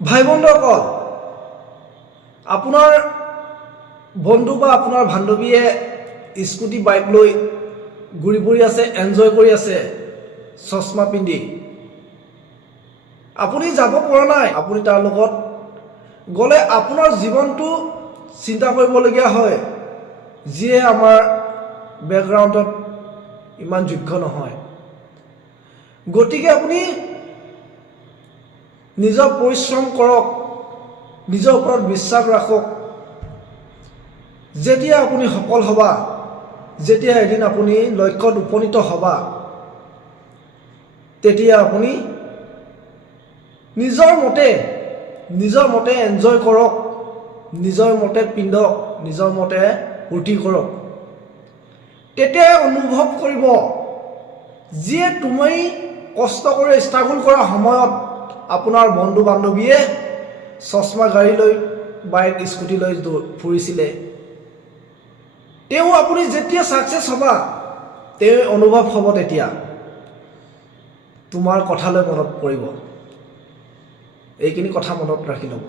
ভাই বন্ধুসকল, আপোনাৰ বন্ধু বা আপোনাৰ বান্ধৱীয়ে স্কুটি বাইক লৈ ঘূৰি ফুৰি আছে, এনজয় কৰি আছে চশমা পিন্ধি। আপুনি যাব পৰা নাই। আপুনি তাৰ লগত গ'লে আপোনাৰ জীৱনটো চিন্তা কৰিবলগীয়া হয়, যিয়ে আমাৰ বেকগ্ৰাউণ্ডত ইমান যোগ্য নহয়। গতিকে আপুনি নিজৰ পৰিশ্ৰম কৰক, নিজৰ ওপৰত বিশ্বাস ৰাখক। যেতিয়া আপুনি সফল হ'বা, যেতিয়া এদিন আপুনি লক্ষ্যত উপনীত হ'বা, তেতিয়া আপুনি নিজৰ মতে এনজয় কৰক, নিজৰ মতে পিন্ধক, নিজৰ মতে ফূৰ্তি কৰক। তেতিয়াই অনুভৱ কৰিব, যিয়ে তুমি কষ্ট কৰি ষ্ট্ৰাগল কৰা সময়ত আপোনাৰ বন্ধু বান্ধৱীয়ে চশমা গাড়ী লৈ বাইক স্কুটি লৈ ফুৰিছিলে, তেওঁ আপুনি যেতিয়া ছাকচেছ হ'বা, তেওঁ অনুভৱ হ'ব। তেতিয়া তোমাৰ কথালৈ মনত পৰিব। এইখিনি কথা মনত ৰাখি ল'ব।